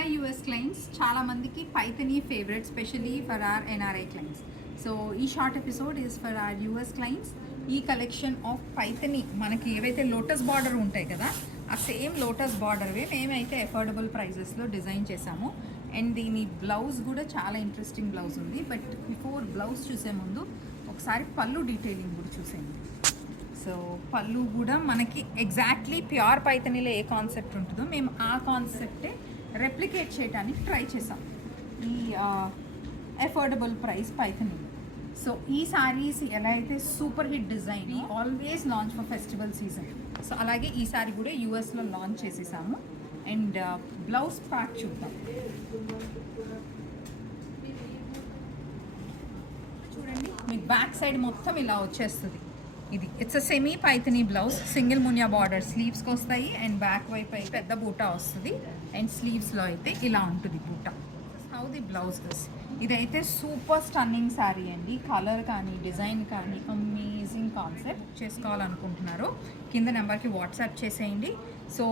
Hi US clients, చాలా మందికి Paithani favourite specially for our NRI clients. So ఈ short episode is for our US clients. ఈ collection of Paithani మనకి ఏవైతే lotus border ఉంటాయి కదా, ఆ సేమ్ లోటస్ బార్డర్వే మేమైతే అఫోర్డబుల్ ప్రైజెస్లో డిజైన్ చేసాము. అండ్ దీని బ్లౌజ్ కూడా చాలా ఇంట్రెస్టింగ్ బ్లౌజ్ ఉంది. బట్ బిఫోర్ బ్లౌజ్ చూసే ముందు ఒకసారి పళ్ళు డీటెయిలింగ్ కూడా చూసేయండి. సో పళ్ళు కూడా మనకి ఎగ్జాక్ట్లీ ప్యూర్ పైథనీలో ఏ కాన్సెప్ట్ ఉంటుందో మేము ఆ కాన్సెప్టే రెప్లికేట్ చేయడానికి ట్రై చేసాం ఈ అఫోర్డబుల్ ప్రైస్ పైథనీ. సో ఈ సారీస్ ఎలా అయితే super hit design always launch for festival season. So అలాగే ఈ సారీ కూడా యూఎస్లో లాంచ్ చేసేసాము. అండ్ బ్లౌజ్ ప్యాక్ చూద్దాం. చూడండి, మీకు బ్యాక్ సైడ్ మొత్తం ఇలా వచ్చేస్తుంది. ఇది it's a semi Paithani blouse, single Muniya border స్లీవ్స్కి వస్తాయి. అండ్ బ్యాక్ వైపు అయితే పెద్ద బూటా వస్తుంది. అండ్ స్లీవ్స్లో అయితే ఇలా ఉంటుంది బూటా. How the blouse this. ఇదైతే సూపర్ స్టన్నింగ్ శారీ అండి. కలర్ కానీ డిజైన్ కానీ అమేజింగ్ కాన్సెప్ట్. చేసుకోవాలనుకుంటున్నారు కింద నెంబర్కి వాట్సాప్ చేసేయండి. సో